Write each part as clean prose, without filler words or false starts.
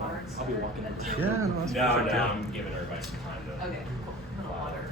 water? I'll be walking in. Yeah, no, that's No, perfect, yeah. I'm giving everybody some time to. Okay, cool. A little water.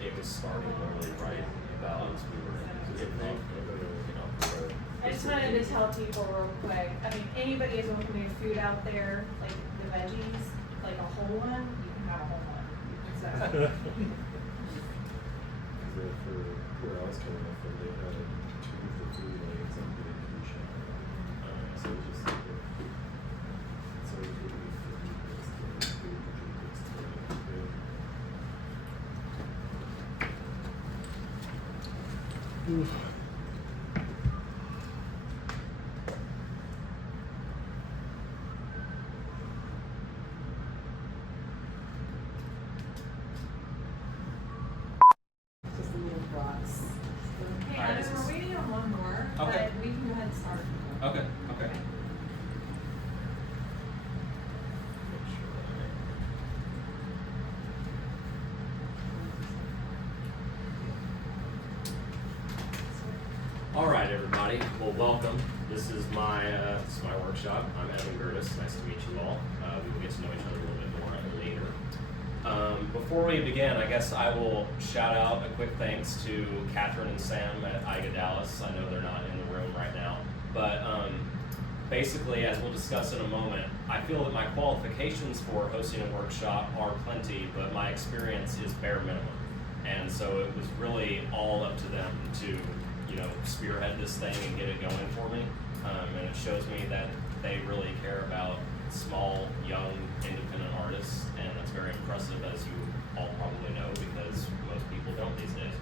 It was starting literally right about as we were getting off, I just wanted to tell people real quick, I mean, anybody is welcome to make food out there, like the veggies, like a whole one, you can have a whole one. So, For where I was coming up from, they had 2 for 3 legs and they did 3 shot. So it was just like, so it would be 50 bucks to Oof. Just the little blocks. hey, Alright, Adam, we're waiting on one more, Okay. but we can go ahead and start. Okay, okay. All right, everybody. Well, welcome. This is my workshop. I'm Evan Gerdes. Nice to meet you all. We will get to know each other a little bit more later. Before we begin, I guess I will shout out a quick thanks to Catherine and Sam at AIGA Dallas. I know they're not in the room right now, but basically, as we'll discuss in a moment, I feel that my qualifications for hosting a workshop are plenty, but my experience is bare minimum. And so it was really all up to them to spearhead this thing and get it going for me. And it shows me that they really care about small, young, independent artists, and that's very impressive, as you all probably know, because most people don't these days.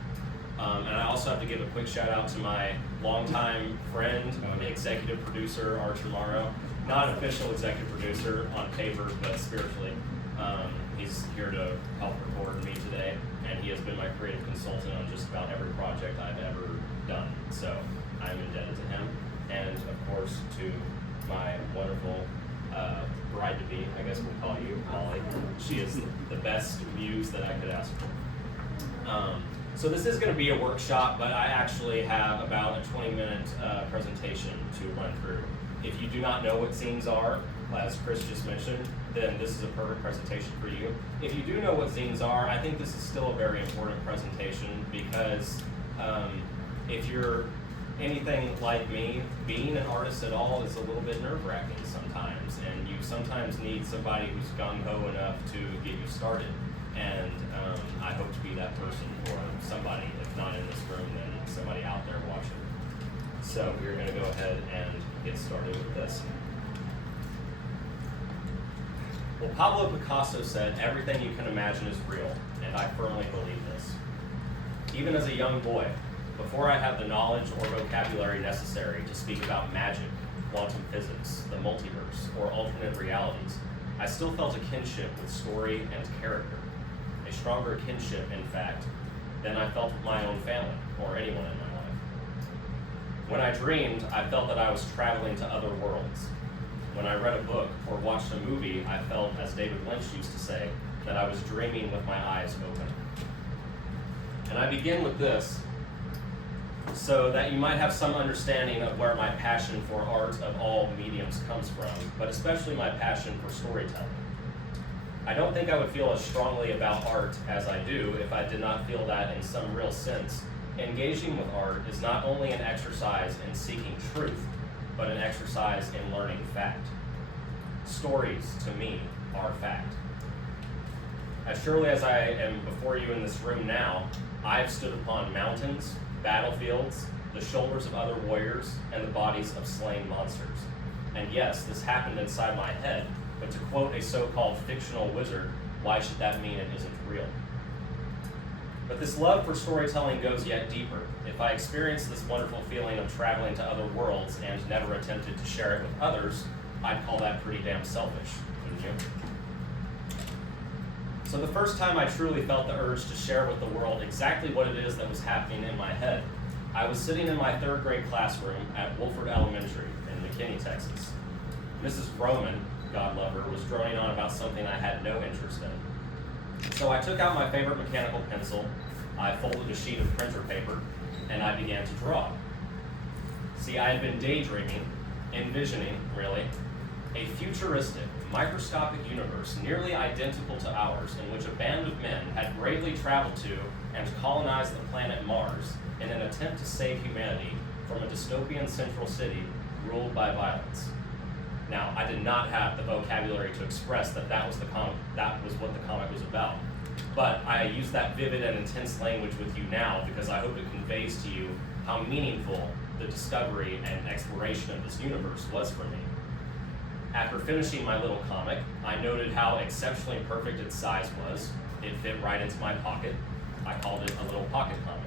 And I also have to give a quick shout out to my longtime friend, executive producer, Archer Morrow. Not official executive producer on paper, but spiritually. He's here to help record me today, and he has been my creative consultant on just about every project I've ever done. So I'm indebted to him, and of course to my wonderful bride-to-be, I guess we'll call you, Molly. She is the best muse that I could ask for. So this is going to be a workshop, but I actually have about a 20-minute presentation to run through. If you do not know what zines are, as Chris just mentioned, then this is a perfect presentation for you. If you do know what zines are, I think this is still a very important presentation, because if you're anything like me, being an artist at all is a little bit nerve-wracking sometimes, and you sometimes need somebody who's gung-ho enough to get you started. And I hope to be that person for somebody, if not in this room, then somebody out there watching. So we're going to go ahead and get started with this. Well, Pablo Picasso said, "Everything you can imagine is real," and I firmly believe this. Even as a young boy, before I had the knowledge or vocabulary necessary to speak about magic, quantum physics, the multiverse, or alternate realities, I still felt a kinship with story and character. A stronger kinship, in fact, than I felt with my own family or anyone in my life. When I dreamed, I felt that I was traveling to other worlds. When I read a book or watched a movie, I felt, as David Lynch used to say, that I was dreaming with my eyes open. And I begin with this, so that you might have some understanding of where my passion for art of all mediums comes from, but especially my passion for storytelling. I don't think I would feel as strongly about art as I do if I did not feel that, in some real sense, engaging with art is not only an exercise in seeking truth, but an exercise in learning fact. Stories, to me, are fact. As surely as I am before you in this room now, I have stood upon mountains, battlefields, the shoulders of other warriors, and the bodies of slain monsters. And yes, this happened inside my head, but to quote a so-called fictional wizard, why should that mean it isn't real? But this love for storytelling goes yet deeper. If I experienced this wonderful feeling of traveling to other worlds and never attempted to share it with others, I'd call that pretty damn selfish, wouldn't you? So the first time I truly felt the urge to share with the world exactly what it is that was happening in my head, I was sitting in my 3rd grade classroom at Wolford Elementary in McKinney, Texas. Mrs. Roman, God love her, was droning on about something I had no interest in. So I took out my favorite mechanical pencil, I folded a sheet of printer paper, and I began to draw. See, I had been daydreaming, envisioning, really, a futuristic, microscopic universe nearly identical to ours in which a band of men had bravely traveled to and colonized the planet Mars in an attempt to save humanity from a dystopian central city ruled by violence. Now, I did not have the vocabulary to express that that was what the comic was about, but I use that vivid and intense language with you now because I hope it conveys to you how meaningful the discovery and exploration of this universe was for me. After finishing my little comic, I noted how exceptionally perfect its size was. It fit right into my pocket. I called it a little pocket comic.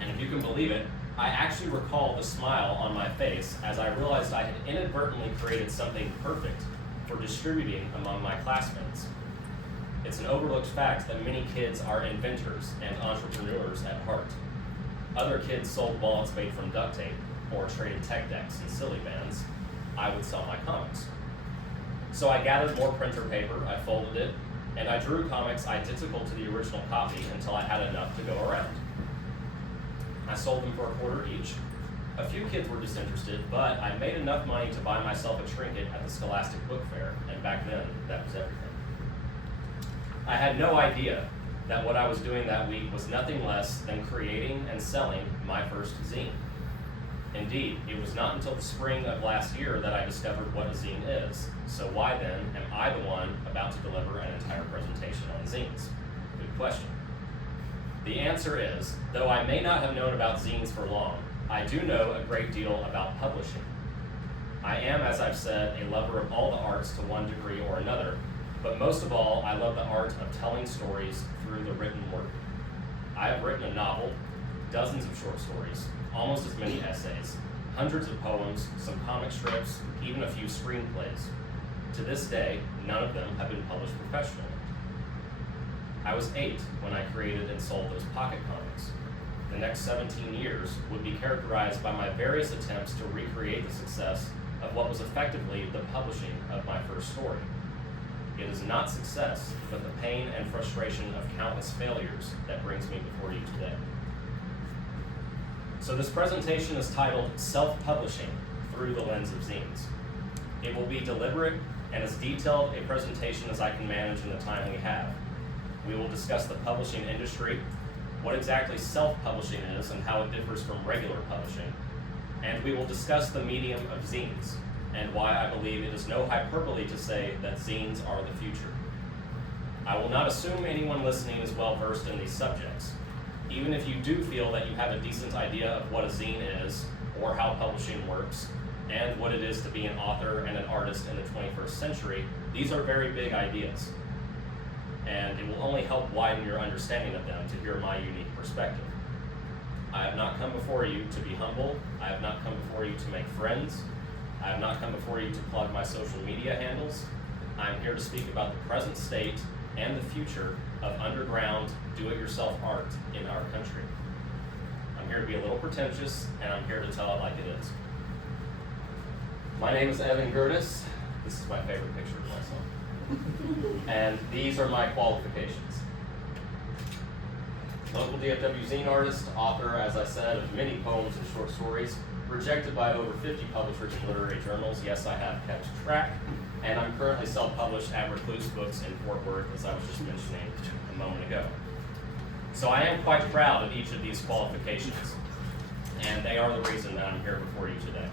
And if you can believe it, I actually recall the smile on my face as I realized I had inadvertently created something perfect for distributing among my classmates. It's an overlooked fact that many kids are inventors and entrepreneurs at heart. Other kids sold wallets made from duct tape or traded tech decks and silly bands. I would sell my comics. So I gathered more printer paper, I folded it, and I drew comics identical to the original copy until I had enough to go around. I sold them for $0.25 each. A few kids were disinterested, but I made enough money to buy myself a trinket at the Scholastic Book Fair, and back then, that was everything. I had no idea that what I was doing that week was nothing less than creating and selling my first zine. Indeed, it was not until the spring of last year that I discovered what a zine is. So why then am I the one about to deliver an entire presentation on zines? Good question. The answer is, though I may not have known about zines for long, I do know a great deal about publishing. I am, as I've said, a lover of all the arts to one degree or another, but most of all, I love the art of telling stories through the written word. I have written a novel, dozens of short stories, almost as many essays, hundreds of poems, some comic strips, even a few screenplays. To this day, none of them have been published professionally. I was 8 when I created and sold those pocket comics. The next 17 years would be characterized by my various attempts to recreate the success of what was effectively the publishing of my first story. It is not success, but the pain and frustration of countless failures that brings me before you today. So this presentation is titled Self-Publishing Through the Lens of Zines. It will be deliberate and as detailed a presentation as I can manage in the time we have. We will discuss the publishing industry, what exactly self-publishing is and how it differs from regular publishing, and we will discuss the medium of zines and why I believe it is no hyperbole to say that zines are the future. I will not assume anyone listening is well versed in these subjects. Even if you do feel that you have a decent idea of what a zine is, or how publishing works, and what it is to be an author and an artist in the 21st century, these are very big ideas. And it will only help widen your understanding of them to hear my unique perspective. I have not come before you to be humble. I have not come before you to make friends. I have not come before you to plug my social media handles. I am here to speak about the present state and the future of underground, do-it-yourself art in our country. I'm here to be a little pretentious, and I'm here to tell it like it is. My name is Evan Gerdes. This is my favorite picture of myself. And these are my qualifications. Local DFW zine artist, author, as I said, of many poems and short stories, rejected by over 50 publishers and literary journals. Yes, I have kept track. And I'm currently self-published at Recluse Books in Fort Worth, as I was just mentioning a moment ago. So I am quite proud of each of these qualifications, and they are the reason that I'm here before you today.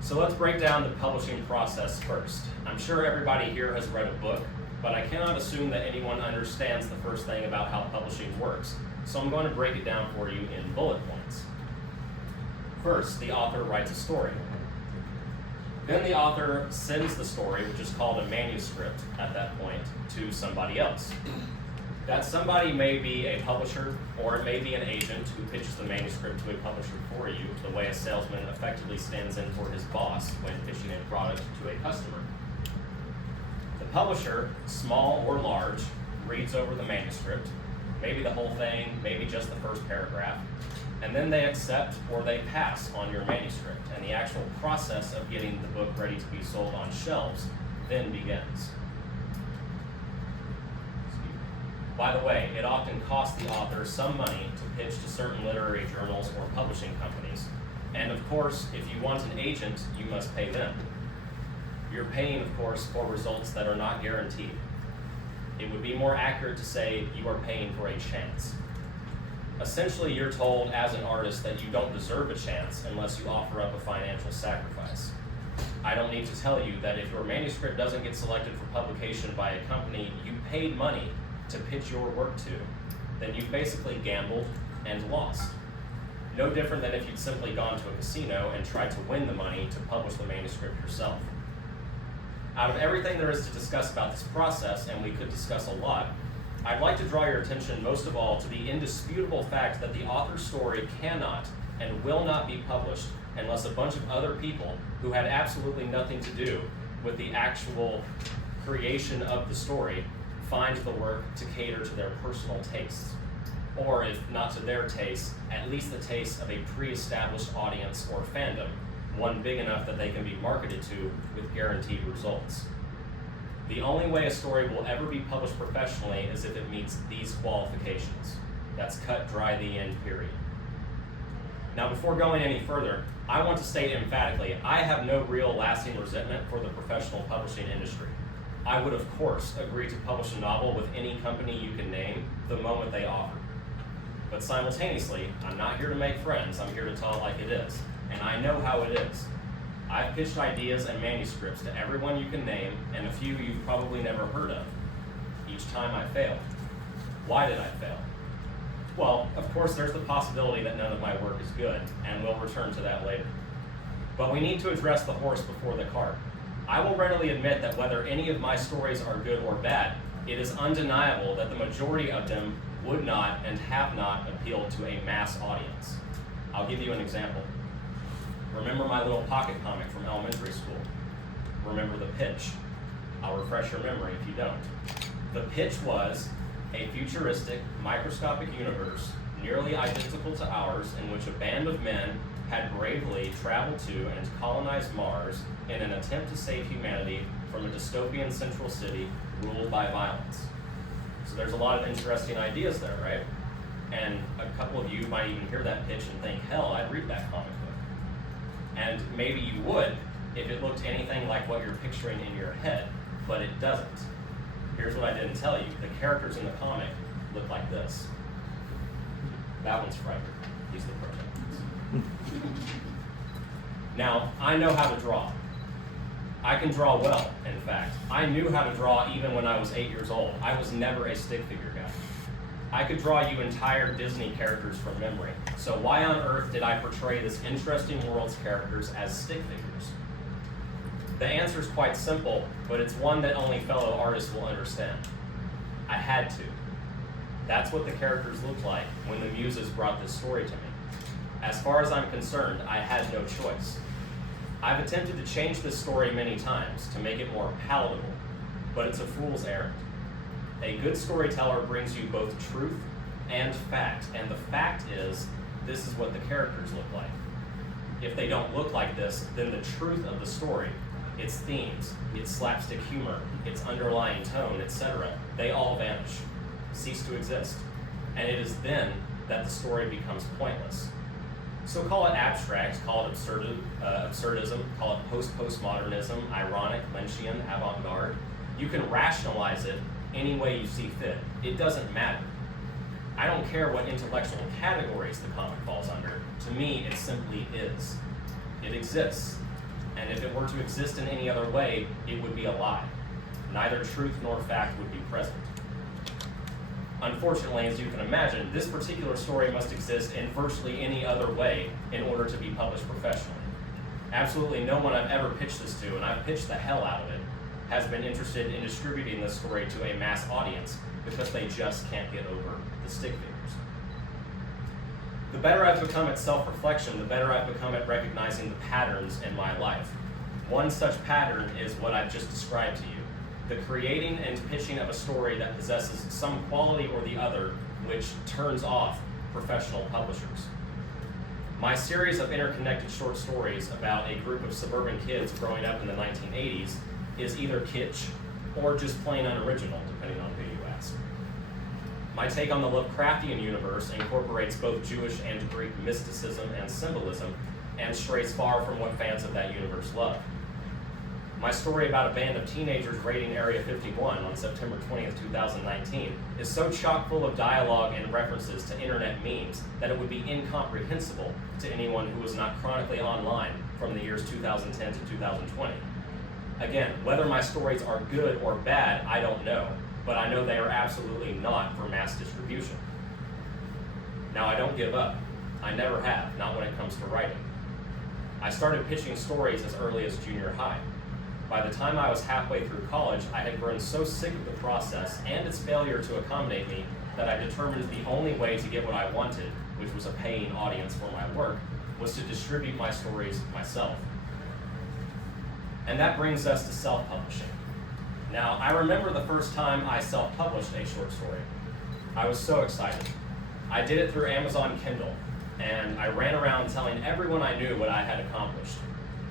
So let's break down the publishing process first. I'm sure everybody here has read a book, but I cannot assume that anyone understands the first thing about how publishing works, so I'm going to break it down for you in bullet points. First, the author writes a story. Then the author sends the story, which is called a manuscript at that point, to somebody else. That somebody may be a publisher, or it may be an agent who pitches the manuscript to a publisher for you, the way a salesman effectively stands in for his boss when pitching a product to a customer. The publisher, small or large, reads over the manuscript, maybe the whole thing, maybe just the first paragraph, and then they accept or they pass on your manuscript, and the actual process of getting the book ready to be sold on shelves then begins. By the way, it often costs the author some money to pitch to certain literary journals or publishing companies. And of course, if you want an agent, you must pay them. You're paying, of course, for results that are not guaranteed. It would be more accurate to say you are paying for a chance. Essentially, you're told as an artist that you don't deserve a chance unless you offer up a financial sacrifice. I don't need to tell you that if your manuscript doesn't get selected for publication by a company you paid money to pitch your work to, then you've basically gambled and lost. No different than if you'd simply gone to a casino and tried to win the money to publish the manuscript yourself. Out of everything there is to discuss about this process, and we could discuss a lot, I'd like to draw your attention most of all to the indisputable fact that the author's story cannot and will not be published unless a bunch of other people who had absolutely nothing to do with the actual creation of the story find the work to cater to their personal tastes, or if not to their taste, at least the taste of a pre-established audience or fandom, one big enough that they can be marketed to with guaranteed results. The only way a story will ever be published professionally is if it meets these qualifications. That's cut, dry, the end, period. Now, before going any further, I want to state emphatically, I have no real lasting resentment for the professional publishing industry. I would, of course, agree to publish a novel with any company you can name the moment they offer. But simultaneously, I'm not here to make friends, I'm here to tell it like it is. And I know how it is. I've pitched ideas and manuscripts to everyone you can name, and a few you've probably never heard of. Each time I failed. Why did I fail? Well, of course, there's the possibility that none of my work is good, and we'll return to that later. But we need to address the horse before the cart. I will readily admit that whether any of my stories are good or bad, it is undeniable that the majority of them would not and have not appealed to a mass audience. I'll give you an example. Remember my little pocket comic from elementary school? Remember the pitch? I'll refresh your memory if you don't. The pitch was a futuristic, microscopic universe nearly identical to ours in which a band of men had bravely traveled to and colonized Mars in an attempt to save humanity from a dystopian central city ruled by violence. So there's a lot of interesting ideas there, right? And a couple of you might even hear that pitch and think, hell, I'd read that comic book. And maybe you would if it looked anything like what you're picturing in your head, but it doesn't. Here's what I didn't tell you. The characters in the comic look like this. That one's Frederick. He's the protagonist. Now, I know how to draw. I can draw well, in fact. I knew how to draw even when I was 8 years old. I was never a stick figure guy. I could draw you entire Disney characters from memory. So why on earth did I portray this interesting world's characters as stick figures? The answer is quite simple, but it's one that only fellow artists will understand. I had to. That's what the characters looked like when the muses brought this story to me. As far as I'm concerned, I had no choice. I've attempted to change this story many times to make it more palatable, but it's a fool's errand. A good storyteller brings you both truth and fact, and the fact is, this is what the characters look like. If they don't look like this, then the truth of the story, its themes, its slapstick humor, its underlying tone, etc., they all vanish, cease to exist. And it is then that the story becomes pointless. So call it abstract, call it absurdism, call it post-postmodernism, ironic, Lynchian, avant-garde. You can rationalize it any way you see fit. It doesn't matter. I don't care what intellectual categories the comic falls under. To me, it simply is. It exists. And if it were to exist in any other way, it would be a lie. Neither truth nor fact would be present. Unfortunately, as you can imagine, this particular story must exist in virtually any other way in order to be published professionally. Absolutely no one I've ever pitched this to, and I've pitched the hell out of it, has been interested in distributing this story to a mass audience because they just can't get over the stick figures. The better I've become at self-reflection, the better I've become at recognizing the patterns in my life. One such pattern is what I've just described to you, the creating and pitching of a story that possesses some quality or the other which turns off professional publishers. My series of interconnected short stories about a group of suburban kids growing up in the 1980s is either kitsch or just plain unoriginal, depending on who you ask. My take on the Lovecraftian universe incorporates both Jewish and Greek mysticism and symbolism and strays far from what fans of that universe love. My story about a band of teenagers raiding Area 51 on September 20th, 2019 is so chock full of dialogue and references to internet memes that it would be incomprehensible to anyone who was not chronically online from the years 2010 to 2020. Again, whether my stories are good or bad, I don't know, but I know they are absolutely not for mass distribution. Now, I don't give up. I never have, not when it comes to writing. I started pitching stories as early as junior high. By the time I was halfway through college, I had grown so sick of the process and its failure to accommodate me that I determined the only way to get what I wanted, which was a paying audience for my work, was to distribute my stories myself. And that brings us to self-publishing. Now, I remember the first time I self-published a short story. I was so excited. I did it through Amazon Kindle, and I ran around telling everyone I knew what I had accomplished.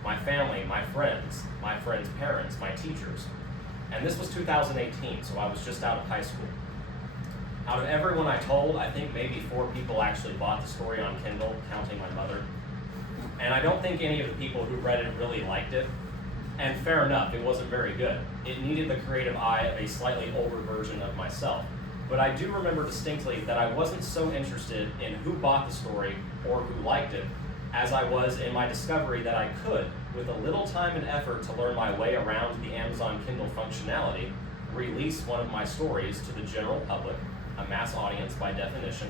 My family, my friends' parents, my teachers. And this was 2018, so I was just out of high school. Out of everyone I told, I think maybe 4 people actually bought the story on Kindle, counting my mother. And I don't think any of the people who read it really liked it. And fair enough, it wasn't very good. It needed the creative eye of a slightly older version of myself. But I do remember distinctly that I wasn't so interested in who bought the story or who liked it as I was in my discovery that I could, with a little time and effort to learn my way around the Amazon Kindle functionality, release one of my stories to the general public, a mass audience by definition,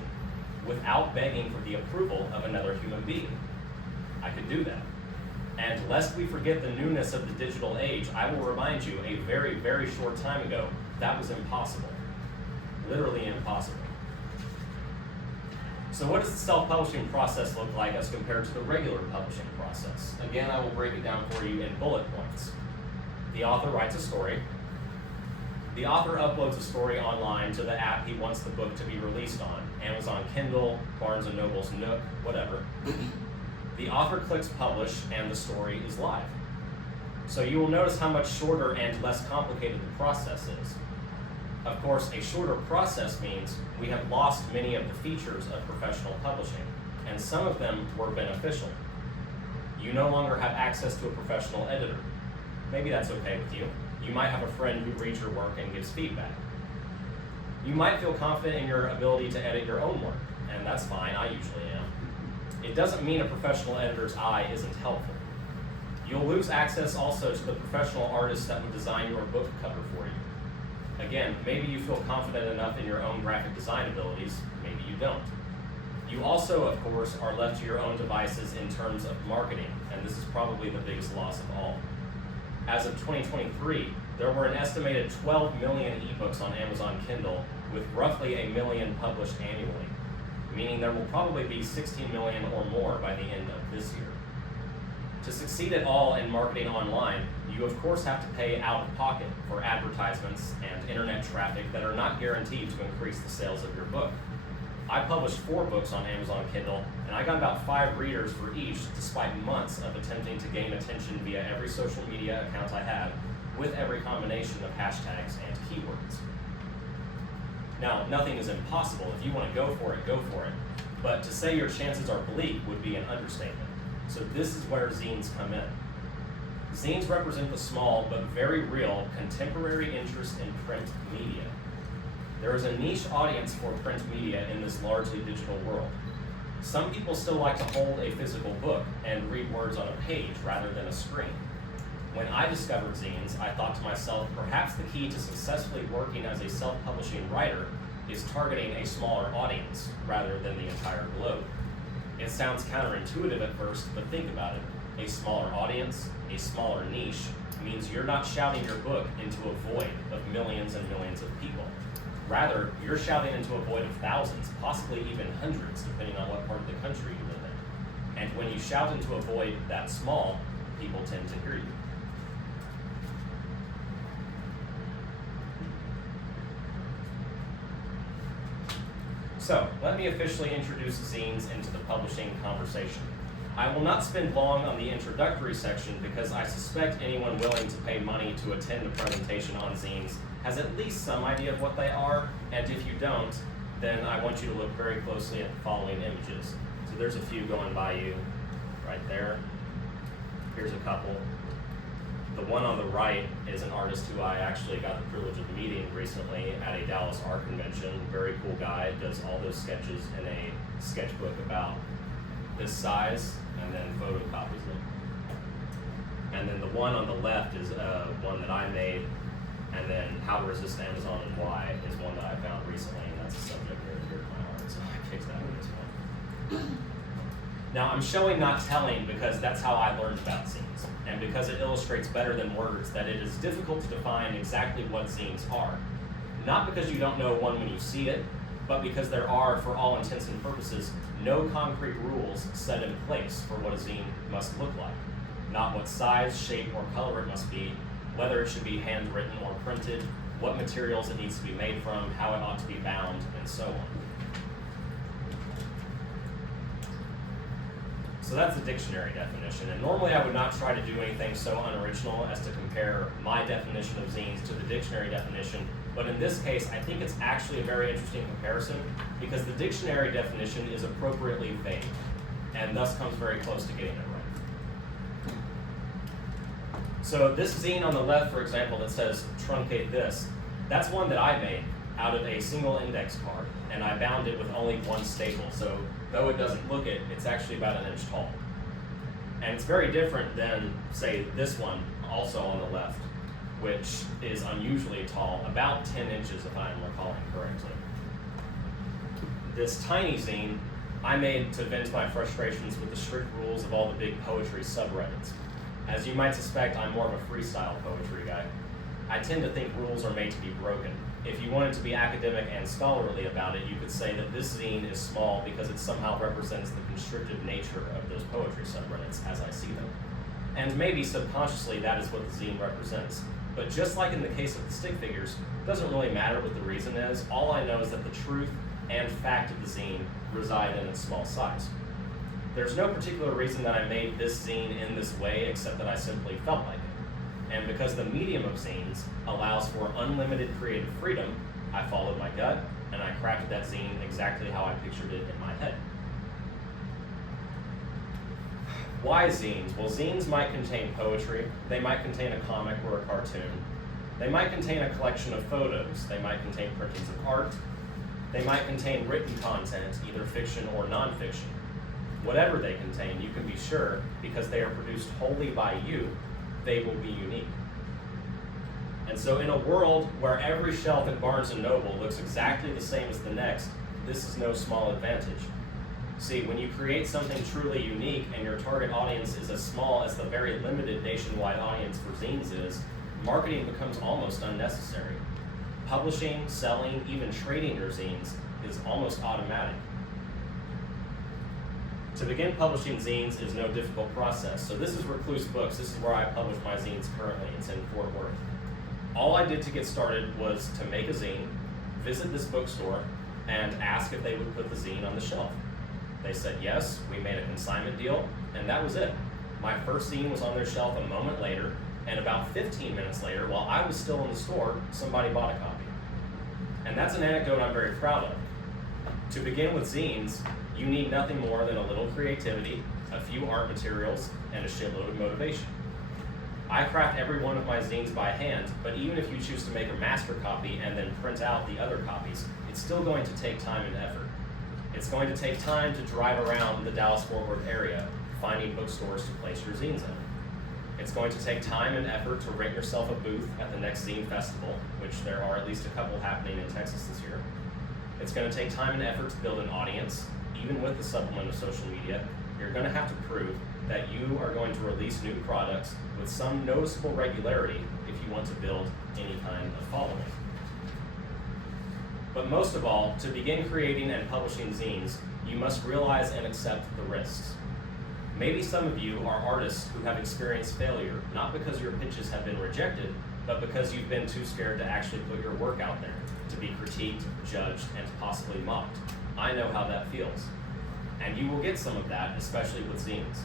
without begging for the approval of another human being. I could do that. And lest we forget the newness of the digital age, I will remind you, a very, very short time ago, that was impossible. Literally impossible. So what does the self-publishing process look like as compared to the regular publishing process? Again, I will break it down for you in bullet points. The author writes a story. The author uploads a story online to the app he wants the book to be released on, Amazon Kindle, Barnes & Noble's Nook, whatever. The author clicks publish and the story is live. So you will notice how much shorter and less complicated the process is. Of course, a shorter process means we have lost many of the features of professional publishing, and some of them were beneficial. You no longer have access to a professional editor. Maybe that's okay with you. You might have a friend who reads your work and gives feedback. You might feel confident in your ability to edit your own work, and that's fine, I usually am. It doesn't mean a professional editor's eye isn't helpful. You'll lose access also to the professional artists that would design your book cover for you. Again, maybe you feel confident enough in your own graphic design abilities, maybe you don't. You also, of course, are left to your own devices in terms of marketing, and this is probably the biggest loss of all. As of 2023, there were an estimated 12 million ebooks on Amazon Kindle, with roughly 1 million published annually, meaning there will probably be 16 million or more by the end of this year. To succeed at all in marketing online, you of course have to pay out of pocket for advertisements and internet traffic that are not guaranteed to increase the sales of your book. I published 4 books on Amazon Kindle, and I got about 5 readers for each, despite months of attempting to gain attention via every social media account I had, with every combination of hashtags and keywords. Now, nothing is impossible. If you want to go for it, go for it. But to say your chances are bleak would be an understatement. So this is where zines come in. Zines represent the small but very real contemporary interest in print media. There is a niche audience for print media in this largely digital world. Some people still like to hold a physical book and read words on a page rather than a screen. When I discovered zines, I thought to myself, perhaps the key to successfully working as a self-publishing writer is targeting a smaller audience rather than the entire globe. It sounds counterintuitive at first, but think about it. a smaller audience, a smaller niche, means you're not shouting your book into a void of millions and millions of people. Rather, you're shouting into a void of thousands, possibly even hundreds, depending on what part of the country you live in. And when you shout into a void that small, people tend to hear you. So, let me officially introduce zines into the publishing conversation. I will not spend long on the introductory section because I suspect anyone willing to pay money to attend a presentation on zines has at least some idea of what they are, and if you don't, then I want you to look very closely at the following images. So there's a few going by you right there. Here's a couple. The one on the right is an artist who I actually got the privilege of meeting recently at a Dallas art convention. Very cool guy, does all those sketches in a sketchbook about this size, and then photocopies them. And then the one on the left is one that I made, and then How to Resist Amazon and Why is one that I found recently, and that's a subject near and dear to my heart, so I picked that one as well. Now I'm showing, not telling, because that's how I learned about zines, and because it illustrates better than words that it is difficult to define exactly what zines are. Not because you don't know one when you see it, but because there are, for all intents and purposes, no concrete rules set in place for what a zine must look like. Not what size, shape, or color it must be, whether it should be handwritten or printed, what materials it needs to be made from, how it ought to be bound, and so on. So that's the dictionary definition, and normally I would not try to do anything so unoriginal as to compare my definition of zines to the dictionary definition, but in this case I think it's actually a very interesting comparison because the dictionary definition is appropriately vague, and thus comes very close to getting it right. So this zine on the left, for example, that says truncate this, that's one that I made out of a single index card, and I bound it with only one staple, so though it doesn't look it, it's actually about 1 inch tall. And it's very different than, say, this one, also on the left, which is unusually tall, about 10 inches if I'm recalling correctly. This tiny zine I made to vent my frustrations with the strict rules of all the big poetry subreddits. As you might suspect, I'm more of a freestyle poetry guy. I tend to think rules are made to be broken. If you wanted to be academic and scholarly about it, you could say that this zine is small because it somehow represents the constrictive nature of those poetry subreddits as I see them. And maybe subconsciously that is what the zine represents. But just like in the case of the stick figures, it doesn't really matter what the reason is. All I know is that the truth and fact of the zine reside in its small size. There's no particular reason that I made this zine in this way except that I simply felt like it. And because the medium of zines allows for unlimited creative freedom, I followed my gut, and I crafted that zine exactly how I pictured it in my head. Why zines? Well, zines might contain poetry, they might contain a comic or a cartoon, they might contain a collection of photos, they might contain printings of art, they might contain written content, either fiction or nonfiction. Whatever they contain, you can be sure, because they are produced wholly by you, they will be unique. And so in a world where every shelf at Barnes & Noble looks exactly the same as the next, this is no small advantage. See, when you create something truly unique and your target audience is as small as the very limited nationwide audience for zines is, marketing becomes almost unnecessary. Publishing, selling, even trading your zines is almost automatic. To begin publishing zines is no difficult process. So this is Recluse Books. This is where I publish my zines currently. It's in Fort Worth. All I did to get started was to make a zine, visit this bookstore, and ask if they would put the zine on the shelf. They said yes, we made a consignment deal, and that was it. My first zine was on their shelf a moment later, and about 15 minutes later, while I was still in the store, somebody bought a copy. And that's an anecdote I'm very proud of. To begin with zines, you need nothing more than a little creativity, a few art materials, and a shitload of motivation. I craft every one of my zines by hand, but even if you choose to make a master copy and then print out the other copies, it's still going to take time and effort. It's going to take time to drive around the Dallas-Fort Worth area, finding bookstores to place your zines in. It's going to take time and effort to rent yourself a booth at the next zine festival, which there are at least a couple happening in Texas this year. It's going to take time and effort to build an audience. Even with the supplement of social media, you're going to have to prove that you are going to release new products with some noticeable regularity if you want to build any kind of following. But most of all, to begin creating and publishing zines, you must realize and accept the risks. Maybe some of you are artists who have experienced failure, not because your pitches have been rejected, but because you've been too scared to actually put your work out there, to be critiqued, judged, and possibly mocked. I know how that feels. And you will get some of that, especially with zines.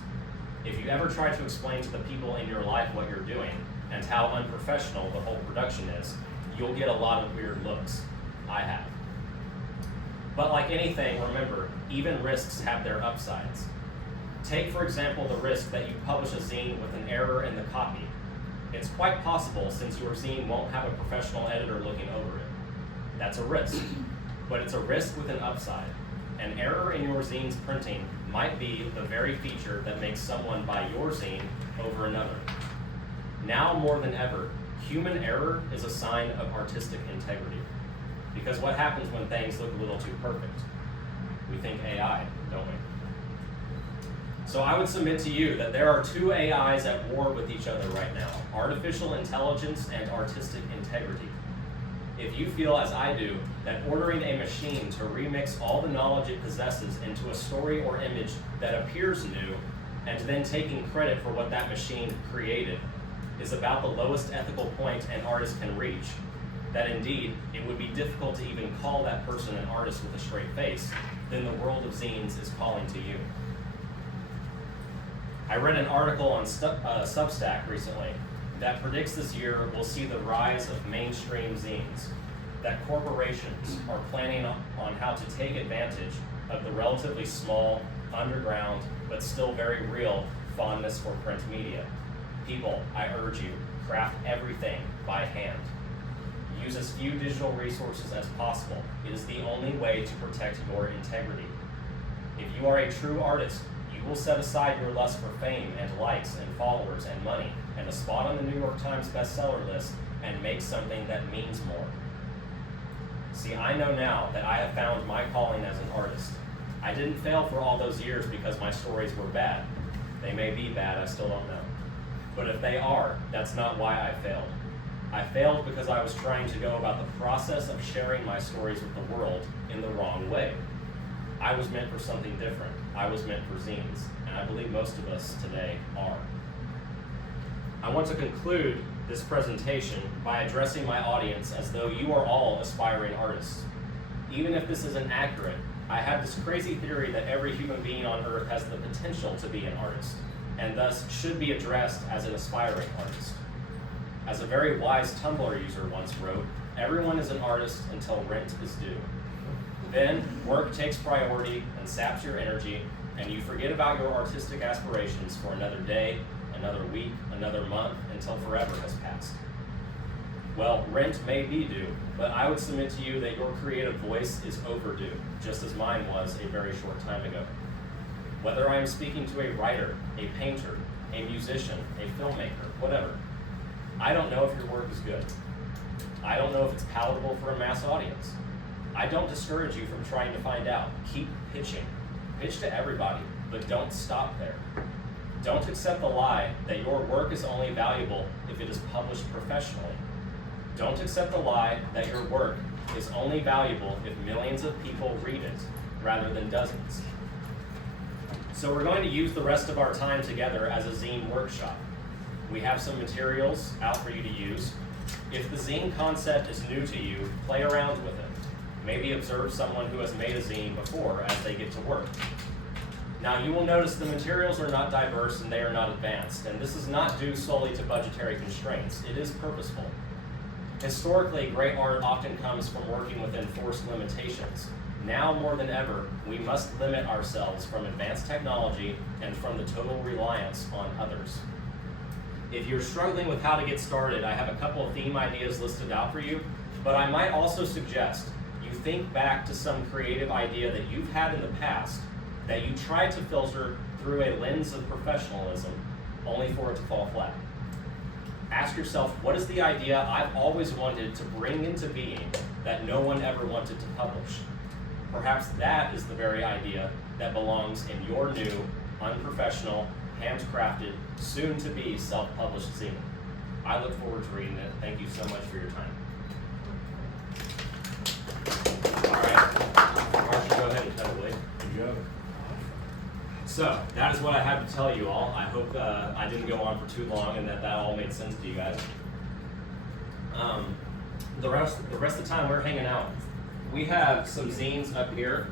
If you ever try to explain to the people in your life what you're doing and how unprofessional the whole production is, you'll get a lot of weird looks. I have. But like anything, remember, even risks have their upsides. Take, for example, the risk that you publish a zine with an error in the copy. It's quite possible, since your zine won't have a professional editor looking over it. That's a risk, but it's a risk with an upside. An error in your zine's printing might be the very feature that makes someone buy your zine over another. Now more than ever, human error is a sign of artistic integrity. Because what happens when things look a little too perfect? We think AI, don't we? So I would submit to you that there are two AIs at war with each other right now: artificial intelligence and artistic integrity. If you feel, as I do, that ordering a machine to remix all the knowledge it possesses into a story or image that appears new, and then taking credit for what that machine created, is about the lowest ethical point an artist can reach, that indeed it would be difficult to even call that person an artist with a straight face, then the world of zines is calling to you. I read an article on Substack recently that predicts this year will see the rise of mainstream zines, that corporations are planning on how to take advantage of the relatively small, underground, but still very real fondness for print media. People, I urge you, craft everything by hand. Use as few digital resources as possible. It is the only way to protect your integrity. If you are a true artist, you will set aside your lust for fame and likes and followers and money and a spot on the New York Times bestseller list and make something that means more. See, I know now that I have found my calling as an artist. I didn't fail for all those years because my stories were bad. They may be bad, I still don't know. But if they are, that's not why I failed. I failed because I was trying to go about the process of sharing my stories with the world in the wrong way. I was meant for something different. I was meant for zines, and I believe most of us today are. I want to conclude this presentation by addressing my audience as though you are all aspiring artists. Even if this isn't accurate, I have this crazy theory that every human being on earth has the potential to be an artist, and thus should be addressed as an aspiring artist. As a very wise Tumblr user once wrote, everyone is an artist until rent is due. Then, work takes priority and saps your energy, and you forget about your artistic aspirations for another day, another week, another month, until forever has passed. Well, rent may be due, but I would submit to you that your creative voice is overdue, just as mine was a very short time ago. Whether I am speaking to a writer, a painter, a musician, a filmmaker, whatever, I don't know if your work is good. I don't know if it's palatable for a mass audience. I don't discourage you from trying to find out. Keep pitching. Pitch to everybody, but don't stop there. Don't accept the lie that your work is only valuable if it is published professionally. Don't accept the lie that your work is only valuable if millions of people read it, rather than dozens. So we're going to use the rest of our time together as a zine workshop. We have some materials out for you to use. If the zine concept is new to you, play around with it. Maybe observe someone who has made a zine before as they get to work. Now you will notice the materials are not diverse and they are not advanced, and this is not due solely to budgetary constraints. It is purposeful. Historically, great art often comes from working within forced limitations. Now more than ever, we must limit ourselves from advanced technology and from the total reliance on others. If you're struggling with how to get started, I have a couple of theme ideas listed out for you, but I might also suggest you think back to some creative idea that you've had in the past that you tried to filter through a lens of professionalism, only for it to fall flat. Ask yourself, what is the idea I've always wanted to bring into being that no one ever wanted to publish? Perhaps that is the very idea that belongs in your new, unprofessional, handcrafted, soon to be self-published zine. I look forward to reading it. Thank you so much for your time. All right, Marshall, go ahead and cut it, will you? You got it. So that is what I have to tell you all. I hope I didn't go on for too long and that all made sense to you guys. The rest of the time we're hanging out. We have some zines up here.